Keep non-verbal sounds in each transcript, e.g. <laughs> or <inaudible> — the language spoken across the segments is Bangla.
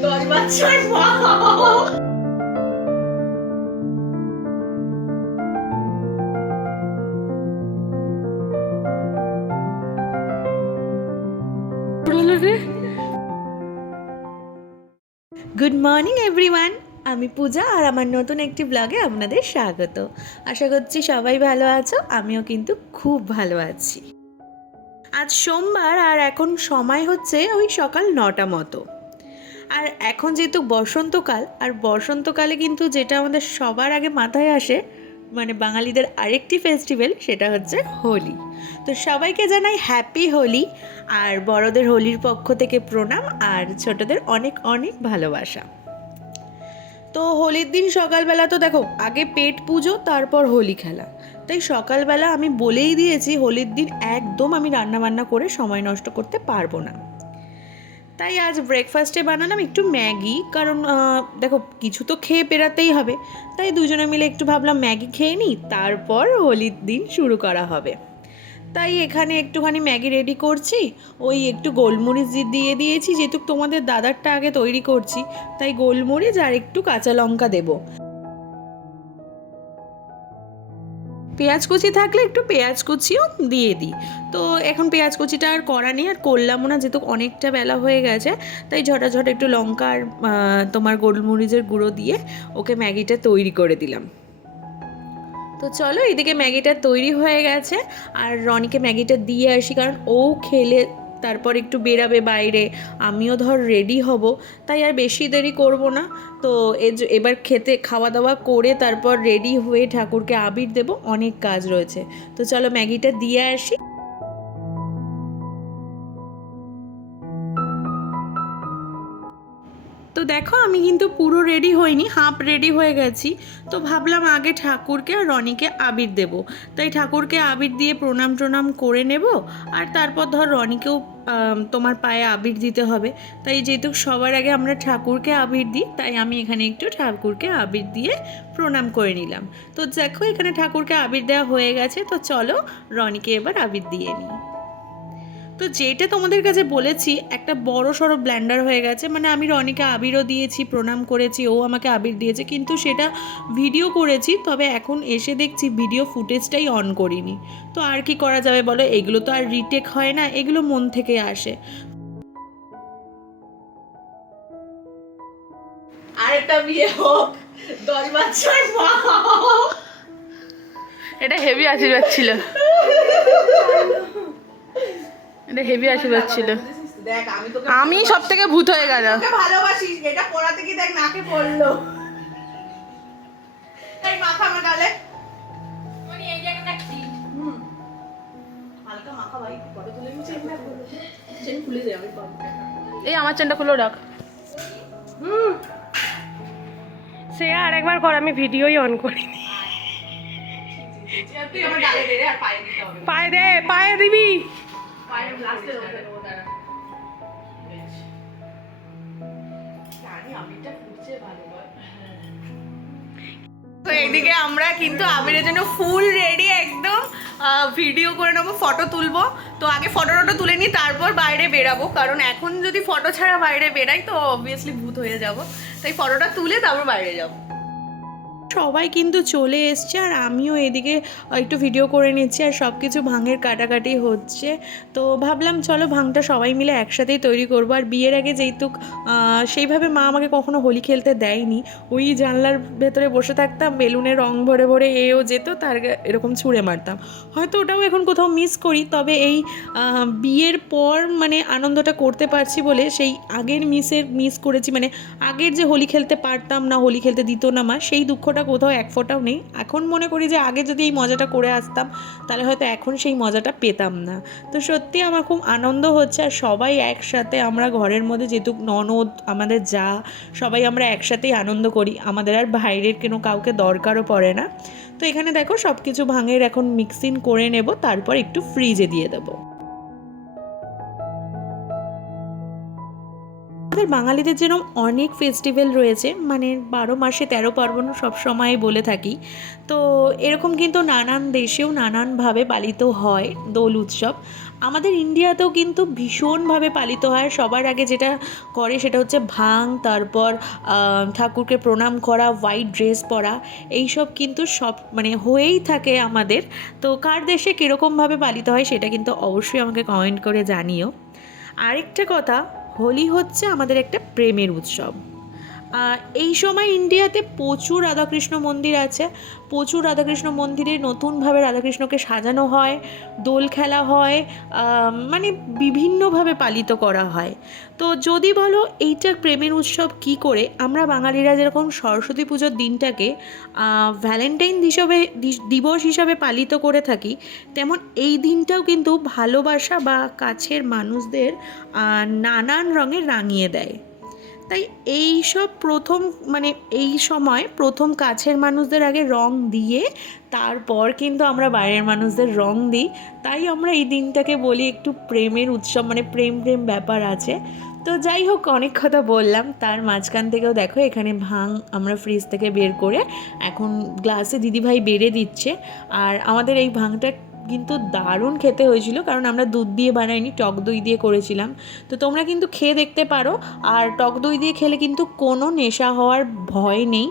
গুড মর্নিং এভরিওয়ান আমি পূজা আর আমার নতুন একটি ব্লগে আপনাদের স্বাগত। আশা করছি সবাই ভালো আছো, আমিও কিন্তু খুব ভালো আছি। আজ সোমবার আর এখন সময় হচ্ছে ওই সকাল নটা মতো। আর এখন যেহেতু বসন্তকাল, আর বসন্তকালে কিন্তু যেটা আমাদের সবার আগে মাথায় আসে মানে বাঙালিদের আরেকটি ফেস্টিভ্যাল সেটা হচ্ছে হোলি। তো সবাইকে জানাই হ্যাপি হোলি, আর বড়দের হোলির পক্ষ থেকে প্রণাম, আর ছোটদের অনেক অনেক ভালোবাসা। তো হোলির দিন সকালবেলা তো দেখো, আগে পেট পুজো, তারপর হোলি খেলা। তাই সকালবেলা আমি বলেই দিয়েছি, হোলির দিন একদম আমি রান্না বান্না করে সময় নষ্ট করতে পারব না। তাই আজ ব্রেকফাস্টে বানালাম একটু ম্যাগি। কারণ দেখো, কিছু তো খেয়ে পেরাতেই হবে। তাই দুজনে মিলে একটু ভাবলাম ম্যাগি খেয়ে নিই, তারপর হোলির দিন শুরু করা হবে। তাই এখানে একটুখানি ম্যাগি রেডি করছি। ওই একটু গোলমরিচ দিয়ে দিয়েছি, যেহেতু তোমাদের দাদারটা আগে তৈরি করছি। তাই গোলমরিচ আর একটু কাঁচা লঙ্কা দেবো। পেঁয়াজ কুচি থাকলে একটু পেঁয়াজ কুচিও দিয়ে দিই। তো এখন পেঁয়াজ কুচিটা আর করা নেই, আর করলামও না যেহেতু অনেকটা বেলা হয়ে গেছে, তাই ঝটাঝট একটু লঙ্কা আর তোমার গোলমরিচের গুঁড়ো দিয়ে ওকে ম্যাগিটা তৈরি করে দিলাম। তো চলো এদিকে ম্যাগিটা তৈরি হয়ে গেছে, আর রনিকে ম্যাগিটা দিয়ে আসি, কারণ ও খেলে তারপর একটু বেরাবে বাইরে। আমিও ধর রেডি হব, তাই আর বেশি দেরি করব না। তো এবার খেতে খাওয়া দাওয়া করে তারপর রেডি হয়ে ঠাকুরকে আবির দেব, অনেক কাজ রয়েছে। তো চলো ম্যাগিটা দিয়ে আসি। দেখো, আমি কিন্তু পুরো রেডি হইনি হাফ রেডি হয়ে গেছি। তো ভাবলাম আগে ঠাকুরকে আর রনিকে আবির দেব। তাই ঠাকুরকে আবির দিয়ে প্রণাম টনাম করে নেব, আর তারপর ধর রনিকেও তোমার পায়ে আবির দিতে হবে। তাই যেহেতু সবার আগে আমরা ঠাকুরকে আবির দিই, তাই আমি এখানে একটু ঠাকুরকে আবির দিয়ে প্রণাম করে নিলাম। তো দেখো, এখানে ঠাকুরকে আবির দেওয়া হয়ে গেছে। তো চলো রনিকে এবার আবির দিয়ে নিই। তো যেটা তোমাদের কাছে বলেছি একটা বড় সড়ো ব্ল্যান্ডার হয়ে গেছে। মানে আমি রনিকে আবিরও দিয়েছি প্রণাম করেছি ও আমাকে আবির দিয়েছে। কিন্তু সেটা ভিডিও করেছি তবে এখন এসে দেখছি ভিডিও ফুটেজটাই অন করিনি। তো আর কি করা যাবে বলো? এগুলো তো আর রিটেক হয় না এগুলো মন থেকে আসে। আরেকটা বিয়ে হোক দশ বছর এটা হেভি আশীর্বাদ ছিল। <laughs> এটা হেভি আশীর্বাদ ছিল। আমি সব থেকে ভূত হয়ে ভালোবাসিস এটা পড়াতে কি দেখ নাকে পড়ল। এই মাখা আমার গালে। হুম। হালকা মাখা ভাই ফটো তুলে নিচে চেন খুলে দে আমি পাবো। এই আমার চ্যানেলটা খুলে রাখ। সে আর একবার কর আমি ভিডিওই অন করিনি। পায়ে দিতে হবে। পায়ে দে পায়ে লাস্টে তো এইদিকে আমরা কিন্তু আবিরের জন্য ফুল রেডি একদম ভিডিও করে নেব ফটো তুলবো। তো আগে ফটো টটো তুলে নিই তারপর বাইরে বেরাবো। কারণ এখন যদি ফটো ছাড়া বাইরে বেরাই তো অবভিয়াসলি ভূত হয়ে যাব। তাই ফটোটা তুলে তারপর বাইরে যাব। সবাই কিন্তু চলে এসছে আর আমিও এদিকে একটু ভিডিও করে নিচ্ছি আর সব কিছু ভাঙের কাটাকাটি হচ্ছে। তো ভাবলাম চলো ভাঙটা সবাই মিলে একসাথেই তৈরি করব। আর বিয়ের আগে যেহেতু সেইভাবে মা আমাকে কখনো হোলি খেলতে দেয়নি। ওই জানলার ভেতরে বসে থাকতাম, বেলুনের রং ভরে ভরে এও যেত, তার এরকম ছুঁড়ে মারতাম। হয়তো ওটাও এখন কোথাও মিস করি, তবে এই বিয়ের পর মানে আনন্দটা করতে পারছি বলে সেই আগের মিসের মিস করেছি। মানে আগের যে হোলি খেলতে পারতাম না, হোলি খেলতে দিত না মা, সেই দুঃখটা কোথাও এক ফোঁটাও নেই। এখন মনে করি যে আগে যদি এই মজাটা করে আসতাম, তাহলে হয়তো এখন সেই মজাটা পেতাম না। তো সত্যি আমার খুব আনন্দ হচ্ছে আর সবাই একসাথে আমরা ঘরের মধ্যে যেহেতু ননদ, আমাদের যা, সবাই আমরা একসাথেই আনন্দ করি। আমাদের আর বাইরের কোনো কাউকে দরকারও পড়ে না। তো এখানে দেখো সব কিছু ভাঙের এখন মিক্সিং করে নেব, তারপর একটু ফ্রিজে দিয়ে দেবো। আমাদের বাঙালিদের যেরকম অনেক ফেস্টিভ্যাল রয়েছে মানে বারো মাসে তেরো পার্বণ সব সময় বলে থাকি। তো এরকম কিন্তু নানান দেশেও নানানভাবে পালিত হয় দোল উৎসব। আমাদের ইন্ডিয়াতেও কিন্তু ভীষণভাবে পালিত হয়। সবার আগে যেটা করে সেটা হচ্ছে ভাং, তারপর ঠাকুরকে প্রণাম করা হোয়াইট ড্রেস পরা, এইসব কিন্তু সব মানে হয়েই থাকে আমাদের। তো কার দেশে কীরকমভাবে পালিত হয় সেটা কিন্তু অবশ্যই আমাকে কমেন্ট করে জানিও। আরেকটা কথা হোলি হচ্ছে আমাদের একটা প্রেমের উৎসব। এই সময় ইন্ডিয়াতে প্রচুর রাধাকৃষ্ণ মন্দির আছে। প্রচুর রাধাকৃষ্ণ মন্দিরে নতুনভাবে রাধাকৃষ্ণকে সাজানো হয়, দোল খেলা হয় মানে বিভিন্নভাবে পালিত করা হয়। তো যদি বলো এইটা প্রেমের উৎসব কি করে, আমরা বাঙালিরা যেরকম সরস্বতী পুজোর দিনটাকে ভ্যালেন্টাইন হিসাবে দিবস হিসাবে পালিত করে থাকি, তেমন এই দিনটাও কিন্তু ভালোবাসা বা কাছের মানুষদের নানান রঙে রাঙিয়ে দেয়। তাই এই সব প্রথম মানে এই সময় প্রথম কাছের মানুষদের আগে রং দিয়ে তারপর কিন্তু আমরা বাইরের মানুষদের রং দিই। তাই আমরা এই দিনটাকে বলি একটু প্রেমের উৎসব মানে প্রেম প্রেম ব্যাপার আছে। তো যাই হোক, অনেক কথা বললাম। তার মাঝখান থেকেও দেখো, এখানে ভাং আমরা ফ্রিজ থেকে বের করে এখন গ্লাসে দিদিভাই বেড়ে দিচ্ছে। আর আমাদের এই ভাংটা কিন্তু দারুণ খেতে হয়েছিল, কারণ আমরা দুধ দিয়ে বানাইনি, টক দই দিয়ে করেছিলাম। তো তোমরা কিন্তু খেয়ে দেখতে পারো, আর টক দই দিয়ে খেলে কিন্তু কোনো নেশা হওয়ার ভয় নেই।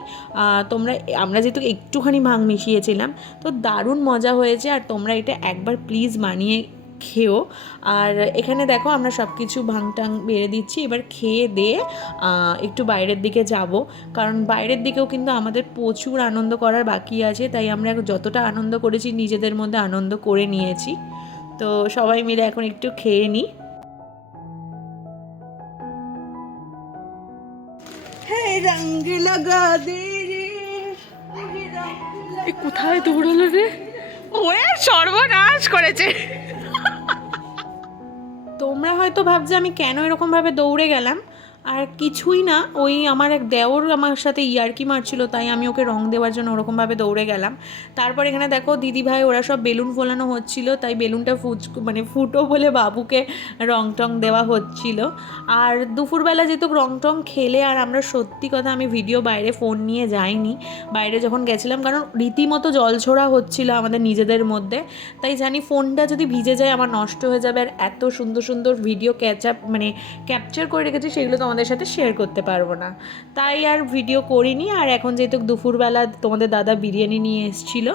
তোমরা, আমরা যেহেতু একটুখানি ভাঙ মিশিয়েছিলাম, তো দারুণ মজা হয়েছে, আর তোমরা এটা একবার প্লিজ বানিয়ে খেও আর এখানে দেখো আমরা সব কিছু ভাংটাং বেড়ে দিচ্ছি। এবার খেয়ে দিয়ে একটু বাইরের দিকে যাব। কারণ বাইরের দিকেও কিন্তু আমাদের প্রচুর আনন্দ করার বাকি আছে। তাই আমরা যতটা আনন্দ করেছি নিজেদের মধ্যে আনন্দ করে নিয়েছি। তো সবাই মিলে এখন একটু খেয়ে নিই। কোথায় দৌড়ালো রে? ওয়ে সর্বনাশ করেছে। তোমরা হয়তো ভাবছ আমি কেন এরকমভাবে দৌড়ে গেলাম আর কিছুই না, ওই আমার এক দেওর আমার সাথে ইয়ার্কি মারছিল, তাই আমি ওকে রং দেওয়ার জন্য ওরকমভাবে দৌড়ে গেলাম। তারপর এখানে দেখো দিদি ভাই ওরা সব বেলুন ফোলানো হচ্ছিল, তাই বেলুনটা ফুচ মানে ফুটো বলে বাবুকে রং টং দেওয়া হচ্ছিল। আর দুপুরবেলা যেহেতু রং টং খেলে, আর আমরা সত্যি কথা আমি ভিডিও বাইরে ফোন নিয়ে যাইনি, বাইরে যখন গেছিলাম, কারণ রীতিমতো জল ছোড়া হচ্ছিল আমাদের নিজেদের মধ্যে, তাই জানি ফোনটা যদি ভিজে যায়, আমার নষ্ট হয়ে যাবে, আর এত সুন্দর সুন্দর ভিডিও ক্যাচ আপ মানে ক্যাপচার করে রেখেছি, সেগুলো তোমাদের সাথে শেয়ার করতে পারব না। তাই আর ভিডিও করিনি, আর এখন যেহেতু দুপুরবেলা তোমাদের দাদা বিরিয়ানি নিয়ে এসেছিল,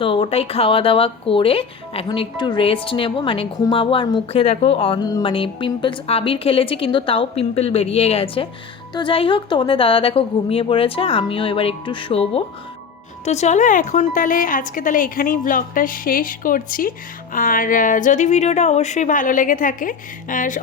তো ওটাই খাওয়া দাওয়া করে এখন একটু রেস্ট নেব মানে ঘুমাবো আর মুখে দেখো অন মানে পিম্পলস আবির খেলেছি কিন্তু তাও পিম্পল বেরিয়ে গেছে। তো যাই হোক, তোমাদের দাদা দেখো ঘুমিয়ে পড়েছে, আমিও এবার একটু শোবো। তো চলো এখন তাহলে, আজকে তাহলে এখানেই ব্লগটা শেষ করছি। আর যদি ভিডিওটা অবশ্যই ভালো লেগে থাকে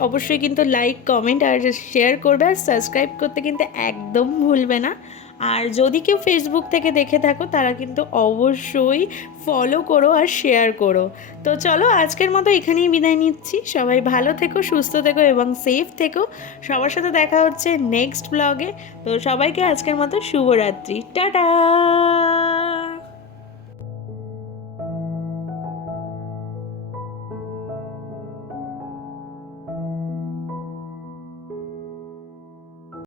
অবশ্যই কিন্তু লাইক কমেন্ট আর শেয়ার করবে। আর সাবস্ক্রাইব করতে কিন্তু একদম ভুলবে না। আর যদি কেউ ফেসবুক থেকে দেখে থাকো, তারা কিন্তু অবশ্যই ফলো করো আর শেয়ার করো। তো চলো, আজকের মতো এখানেই বিদায় নিচ্ছি। সবাই ভালো থেকো, সুস্থ থেকো এবং সেফ থেকো। সবার সাথে দেখা হচ্ছে নেক্সট ব্লগে তো সবাইকে আজকের মতো শুভরাত্রি। টাটা!